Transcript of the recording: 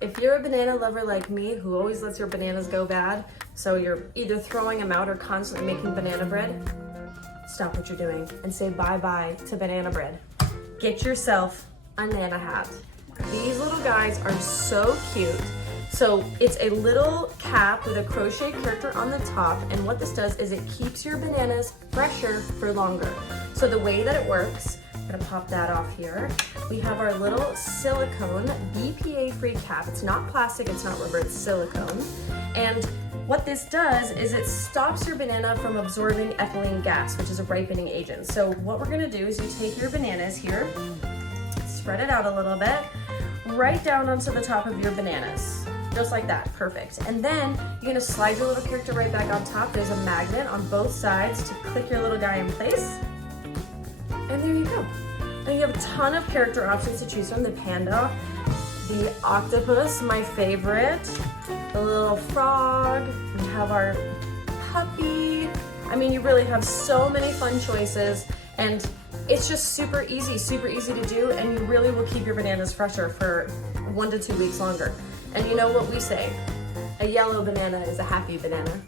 If you're a banana lover like me, who always lets your bananas go bad, so you're either throwing them out or constantly making banana bread, stop what you're doing and say bye-bye to banana bread. Get yourself a Nana hat. These little guys are so cute. So it's a little cap with a crochet character on the top, and what this does is it keeps your bananas fresher for longer. So the way that it works, I'm gonna pop that off here. We have our little silicone BPA-free cap. It's not plastic, it's not rubber, it's silicone. And what this does is it stops your banana from absorbing ethylene gas, which is a ripening agent. So what we're gonna do is you take your bananas here, spread it out a little bit, right down onto the top of your bananas. Just like that, perfect. And then you're gonna slide your little character right back on top. There's a magnet on both sides to click your little guy in place. And there you go. And you have a ton of character options to choose from. The panda, the octopus, my favorite, the little frog, we have our puppy. I mean, you really have so many fun choices, and it's just super easy to do, and you really will keep your bananas fresher for 1 to 2 weeks longer. And you know what we say, a yellow banana is a happy banana.